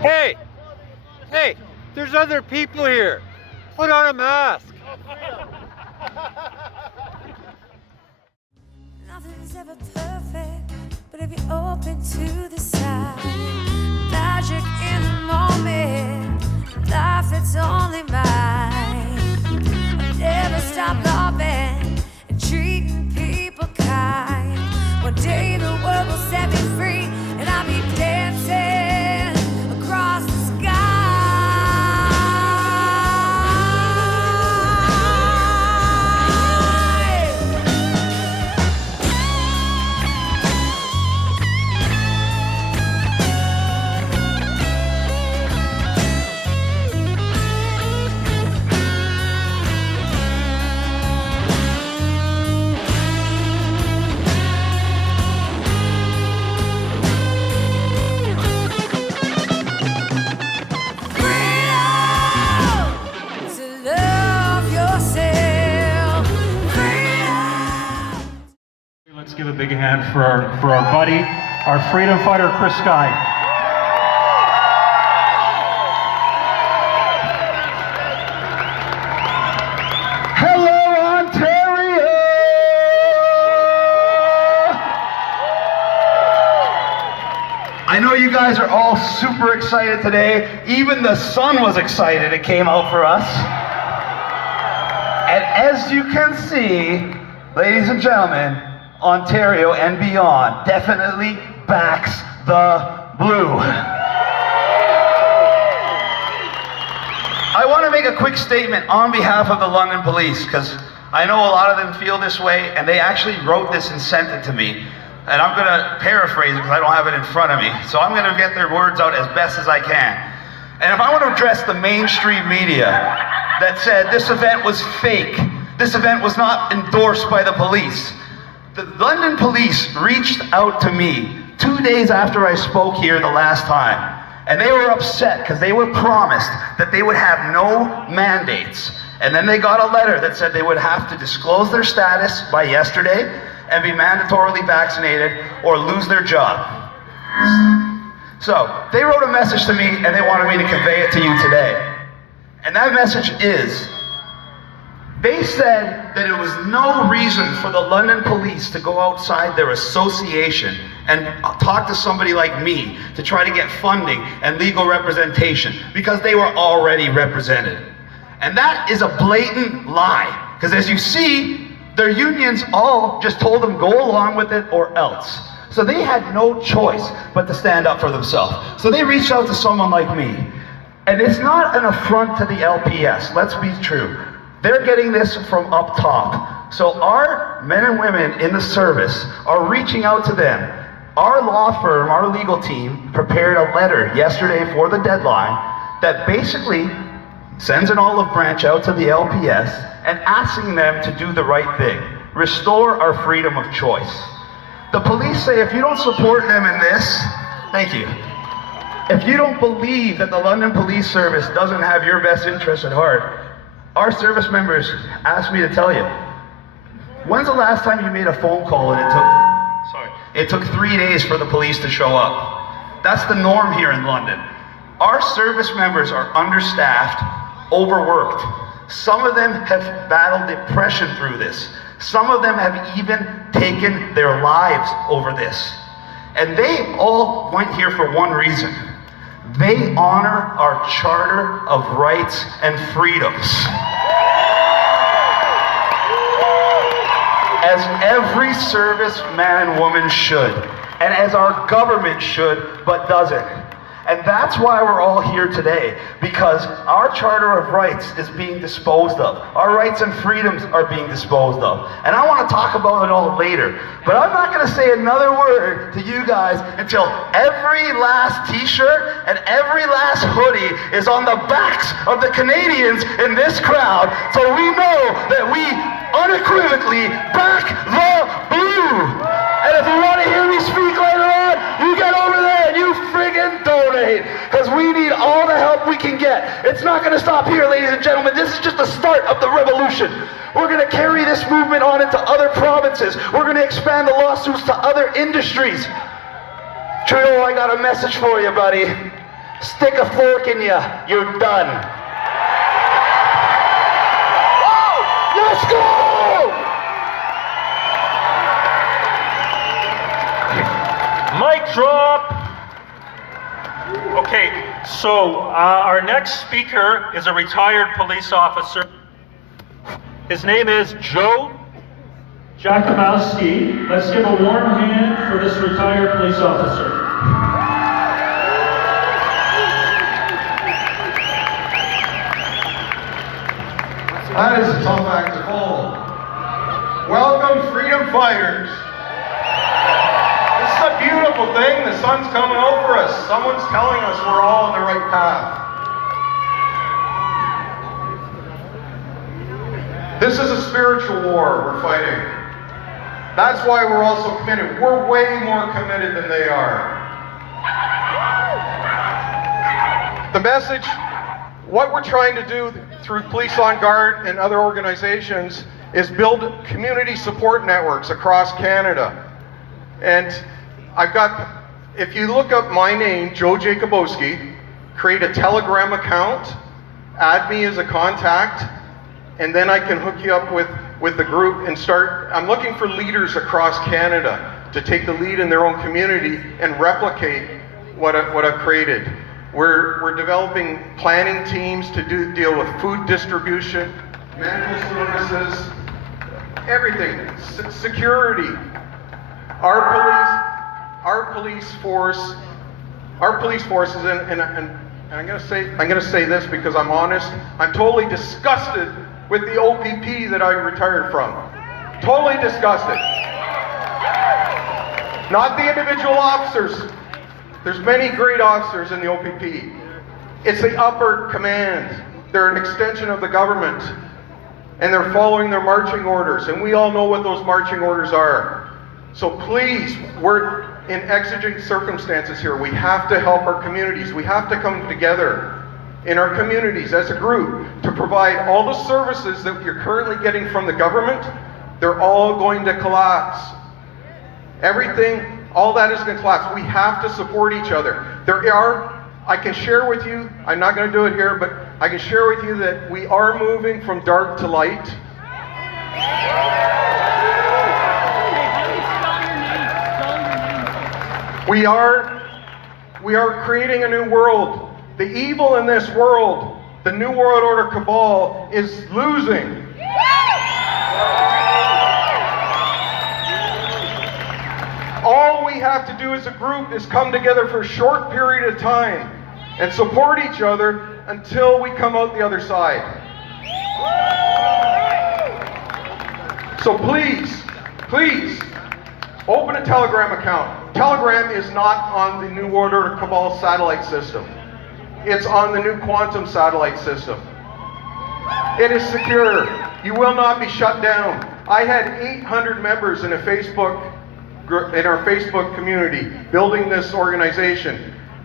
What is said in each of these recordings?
Hey! Hey! There's other people here! Put on a mask! Nothing's ever perfect, but if you're open to the side, magic in the moment, life that's only mine. I'll never stop loving and treating people kind. One day the world will set me free, and I'll be dancing across the sky. Let's give a big hand for our buddy, our freedom fighter, Chris Sky. Hello, Ontario! I know you guys are all super excited today. Even the sun was excited. It came out for us. And as you can see, ladies and gentlemen, Ontario and beyond definitely backs the blue. I want to make a quick statement on behalf of the London Police, because I know a lot of them feel this way, and they actually wrote this and sent it to me. And I'm going to paraphrase it because I don't have it in front of me. So I'm going to get their words out as best as I can. And if I want to address the mainstream media that said this event was fake, this event was not endorsed by the police, the London Police reached out to me 2 days after I spoke here the last time, and they were upset because they were promised that they would have no mandates. And then they got a letter that said they would have to disclose their status by yesterday and be mandatorily vaccinated or lose their job. So they wrote a message to me and they wanted me to convey it to you today. And that message is, they said that it was no reason for the London Police to go outside their association and talk to somebody like me to try to get funding and legal representation because they were already represented. And that is a blatant lie, because as you see, their unions all just told them go along with it or else. So they had no choice but to stand up for themselves. So they reached out to someone like me. And it's not an affront to the LPS, let's be true. They're getting this from up top. So our men and women in the service are reaching out to them. Our law firm, our legal team, prepared a letter yesterday for the deadline that basically sends an olive branch out to the LPS and asking them to do the right thing. Restore our freedom of choice. The police say if you don't support them in this, thank you. If you don't believe that the London Police Service doesn't have your best interests at heart, our service members asked me to tell you, when's the last time you made a phone call and it took 3 days for the police to show up? That's the norm here in London. Our service members are understaffed, overworked. Some of them have battled depression through this. Some of them have even taken their lives over this. And they all went here for one reason. They honor our Charter of Rights and Freedoms. As every serviceman and woman should, and as our government should, but doesn't. And that's why we're all here today, because our Charter of Rights is being disposed of. Our rights and freedoms are being disposed of. And I want to talk about it all later. But I'm not going to say another word to you guys until every last t-shirt and every last hoodie is on the backs of the Canadians in this crowd, so we know that we unequivocally back the blue. And if you want to hear me speak later on, you get over there and you friggin' donate, because we need all the help we can get. It's not going to stop here, ladies and gentlemen. This is just the start of the revolution. We're going to carry this movement on into other provinces. We're going to expand the lawsuits to other industries. Trudeau, I got a message for you, buddy. Stick a fork in you, you're done. Let's go! Mic drop! Okay, so our next speaker is a retired police officer. His name is Joe Jakubowski. Let's give a warm hand for this retired police officer. That is a tough act to follow. Welcome, freedom fighters. This is a beautiful thing. The sun's coming over us. Someone's telling us we're all on the right path. This is a spiritual war we're fighting. That's why we're all so committed. We're way more committed than they are. The message, what we're trying to do through Police on Guard and other organizations is build community support networks across Canada. And I've got, if you look up my name, Joe Jakubowski, create a Telegram account, add me as a contact, and then I can hook you up with the group and start. I'm looking for leaders across Canada to take the lead in their own community and replicate what I've created. We're developing planning teams to deal with food distribution, mental services, everything, security. Our police force is and I'm gonna say this because I'm honest. I'm totally disgusted with the OPP that I retired from. Totally disgusted. Not the individual officers. There's many great officers in the OPP. It's the upper command. They're an extension of the government. And they're following their marching orders. And we all know what those marching orders are. So please, we're in exigent circumstances here. We have to help our communities. We have to come together in our communities as a group to provide all the services that you're currently getting from the government. They're all going to collapse. Everything, all that is going to collapse. We have to support each other. I can share with you, I'm not going to do it here, but I can share with you that we are moving from dark to light. We are creating a new world. The evil in this world, the New World Order cabal, is losing. All we have to do as a group is come together for a short period of time and support each other until we come out the other side. So please, open a Telegram account. Telegram is not on the New World Order cabal satellite system. It's on the new quantum satellite system. It is secure. You will not be shut down. I had 800 members in our Facebook community building this organization.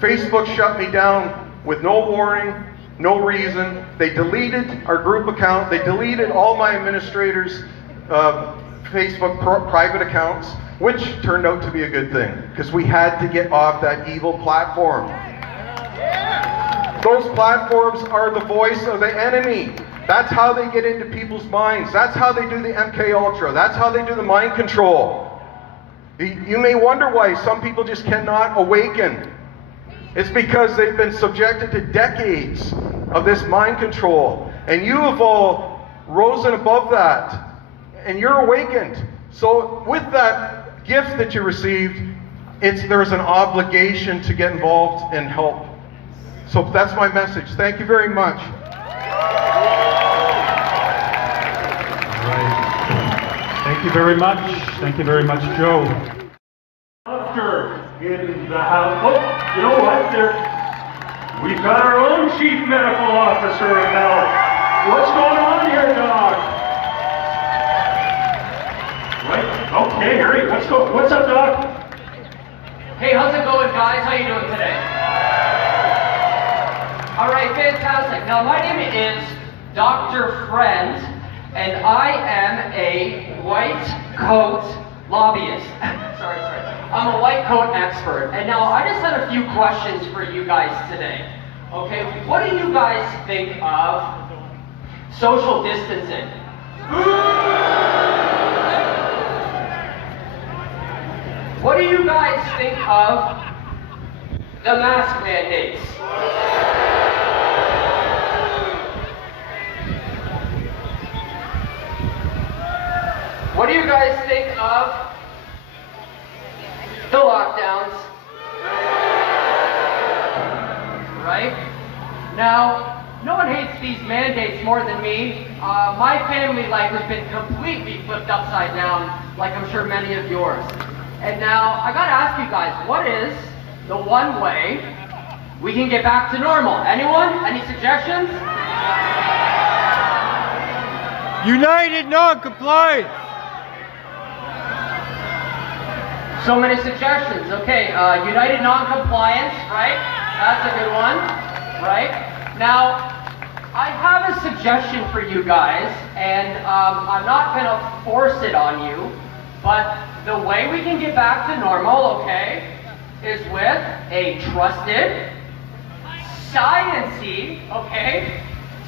Facebook shut me down with no warning, no reason. They deleted our group account. They deleted all my administrators' Facebook private accounts, which turned out to be a good thing because we had to get off that evil platform. Those platforms are the voice of the enemy. That's how they get into people's minds. That's how they do the MK Ultra. That's how they do the mind control. You may wonder why some people just cannot awaken. It's because they've been subjected to decades of this mind control. And you have all risen above that. And you're awakened. So with that gift that you received, there's an obligation to get involved and help. So that's my message. Thank you very much. Thank you very much. Thank you very much, Joe. Doctor in the house. Oh, you know what? We've got our own chief medical officer of health. What's going on here, Doc? Right? Okay, Harry. What's up, Doc? Hey, how's it going, guys? How you doing today? All right, fantastic. Now, my name is Dr. Friend, and I am a white coat lobbyist. sorry. I'm a white coat expert, and now I just had a few questions for you guys today. Okay, what do you guys think of social distancing? What do you guys think of the mask mandates? What do you guys think of the lockdowns? Right? Now, no one hates these mandates more than me. My family life has been completely flipped upside down, like I'm sure many of yours. And now, I gotta ask you guys, what is the one way we can get back to normal? Anyone? Any suggestions? United non-compliance. So many suggestions. Okay, united non-compliance, right? That's a good one, right? Now, I have a suggestion for you guys, and I'm not gonna force it on you, but the way we can get back to normal, okay, is with a trusted, science-y, okay,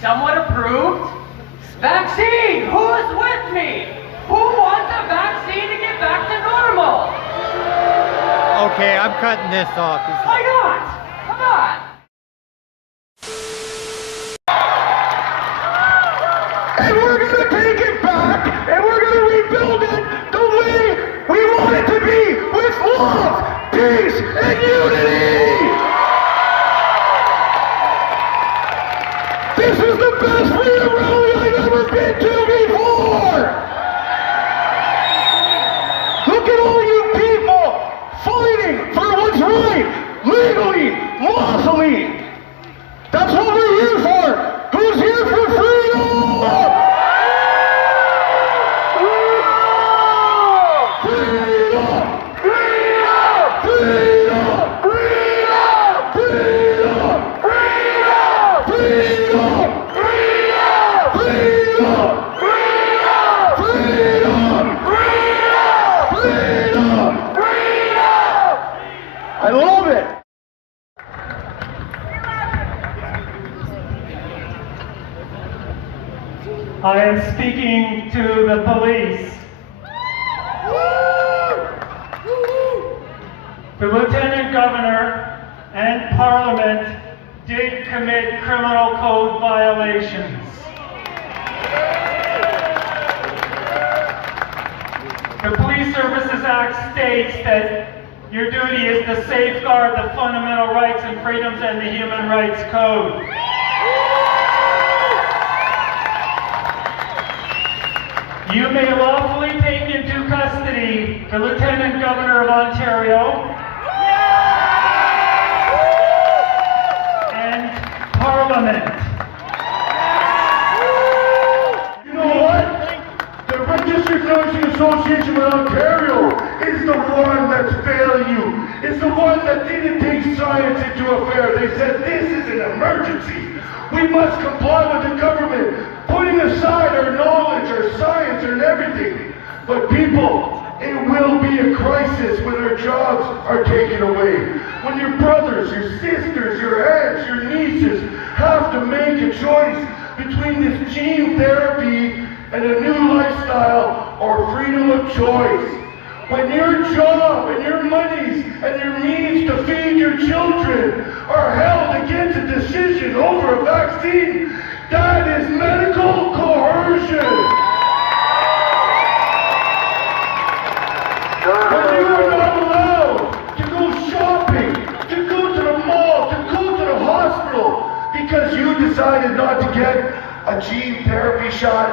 somewhat approved vaccine. Who's with me? Who wants a vaccine to get back to normal? Okay, I'm cutting this off. Why not? Come on. And we're gonna take it back, and we're gonna rebuild it the way we want it to be, with love, peace, and unity! This is the best freedom rally I've ever been to before! Look at all you people fighting for what's right, legally, lawfully! That's what we're here for! Who's here for freedom? I love it! I am speaking to the police. The Lieutenant Governor and Parliament did commit criminal code violations. The Police Services Act states that your duty is to safeguard the fundamental rights and freedoms and the Human Rights Code. You may lawfully take into custody the Lieutenant Governor of Ontario and Parliament. You know what? The Registered Nursing Association of Ontario is the one that's failing you. It's the one that didn't take science into affair. They said this is an emergency. We must comply with the government, putting aside our knowledge, our science, and everything. But people, it will be a crisis when our jobs are taken away. When your brothers, your sisters, your aunts, your nieces have to make a choice between this gene therapy and a new lifestyle or freedom of choice. When your job and your monies and your means to feed your children are held against a decision over a vaccine, that is medical coercion. When you are not allowed to go shopping, to go to the mall, to go to the hospital because you decided not to get a gene therapy shot,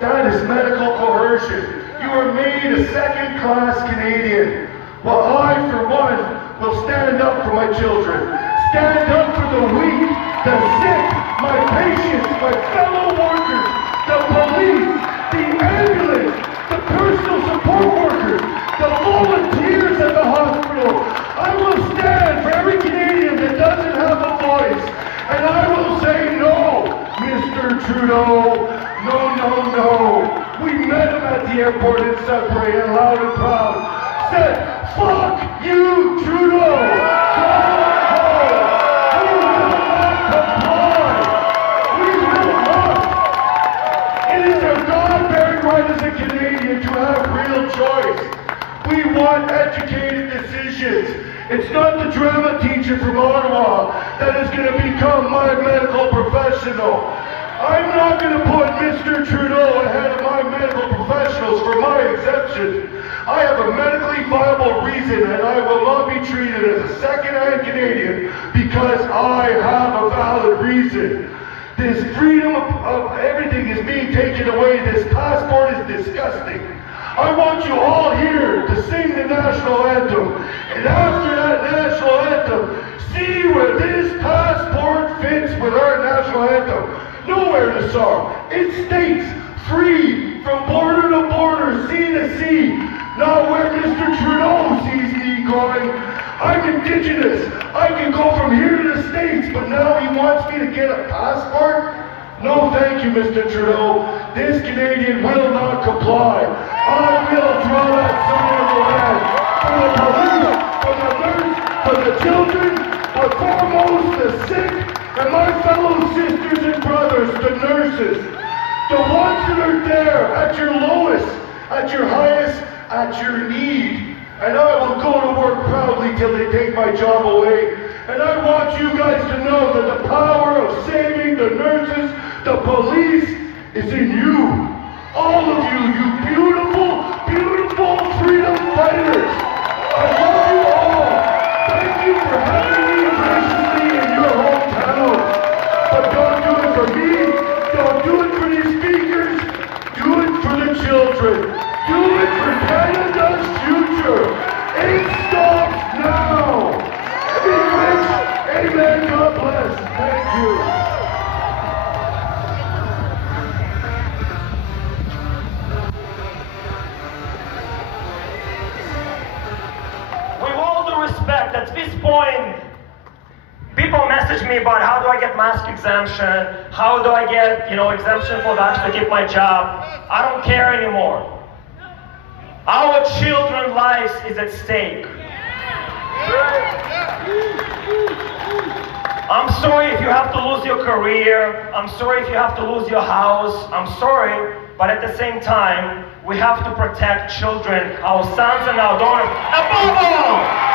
that is medical coercion. You are made a second-class Canadian. Well, I, for one, will stand up for my children. Stand up for the weak, the sick, my patients, my fellow workers, the police, the ambulance, the personal support workers, the volunteers at the hospital. I will stand for every Canadian that doesn't have a voice. And I will say no, Mr. Trudeau. No, no, no. We met him at the airport in Sudbury and loud and proud said, fuck you, Trudeau! Go home! We will not comply! We will not! It is our God-bearing right as a Canadian to have real choice. We want educated decisions. It's not the drama teacher from Ottawa that is going to become my medical professional. I'm not going to put Mr. Trudeau ahead of my medical professionals for my exemption. I have a medically viable reason and I will not be treated as a second-hand Canadian because I have a valid reason. This freedom of everything is being taken away. This passport is disgusting. I want you all here to sing the national anthem. And after that national anthem, see where this passport fits with our national anthem. Nowhere in the song. It states free from border to border, sea to sea. Not where Mr. Trudeau sees me going. I'm Indigenous. I can go from here to the States, but now he wants me to get a passport? No, thank you, Mr. Trudeau. This Canadian will not comply. I will draw that sign of the land for the police, for the nurse, for the children, but foremost the sick, and my fellow sisters and brothers, the nurses, the ones that are there at your lowest, at your highest, at your need. And I will go to work proudly till they take my job away. And I want you guys to know that the power of saving the nurses, the police, is in you. All of you, you beautiful, beautiful freedom fighters. I love you all. Thank you for having me graciously in your hometown. But don't do it for me. Don't do it for these speakers. Do it for the children. Do it for Canada's future. It stops now. Amen. God bless. Thank you. With all due respect, at this point, people message me about how do I get mask exemption, how do I get, exemption for that to keep my job. I don't care anymore. Our children's lives is at stake. I'm sorry if you have to lose your career. I'm sorry if you have to lose your house. I'm sorry, but at the same time, we have to protect children, our sons and our daughters, above all!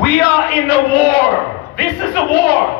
We are in a war. This is a war.